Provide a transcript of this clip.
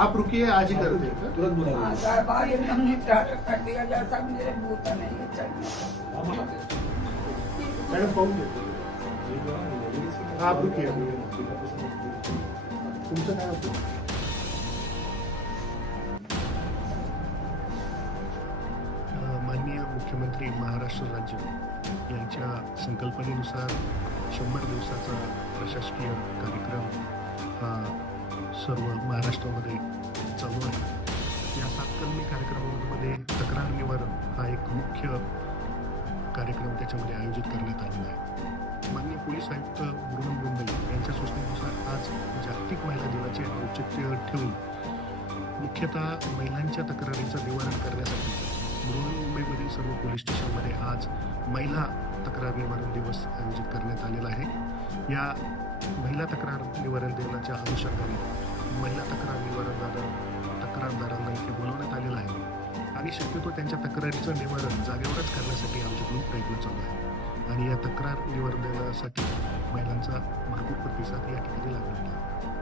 आप रुकिए, आज ही करते हैं। तुरंत बुला हाँ, लीजिए। साहब आज एकदम निपटारा कर दिया जाए, सब मेरे बूता नहीं है चलने। मैडम पाहून घेतो. आप रुकिए. तुमचं काय होतं? माननीय मुख्यमंत्री महाराष्ट्र राज्य यांच्या संकल्पनेनुसार 100 दिवसाचा प्रशासकीय कार्यक्रम हा सर्व महाराष्ट्रामध्ये चालू आहे. या 7 कलमी कार्यक्रमामध्ये तक्रार निवारण हा एक मुख्य कार्यक्रम त्याच्यामध्ये आयोजित करण्यात आलेला आहे. माननीय पोलीस आयुक्त बृहन्मुंबई यांच्या सूचनेनुसार आज जागतिक महिला दिनाचे औचित्य ठेवून मुख्यतः महिलांच्या तक्रारींचं निवारण करण्यासाठी बृहन्मुंबईमधील सर्व पोलीस स्टेशनमध्ये आज महिला तक्रार निवारण दिवस आयोजित करण्यात आलेला आहे. या महिला तक्रार निवारण दिनाच्या अनुषंगाने महिला तक्रार तक्रारदारांना इथे बोलवण्यात आलेलं आहे आणि शक्यतो त्यांच्या तक्रारीचं निवारण जागेवरच करण्यासाठी आमच्याकडून प्रयत्न चालू आहे आणि या तक्रार निवारणासाठी महिलांचा भरपूर प्रतिसाद या ठिकाणी लागलेला आहे.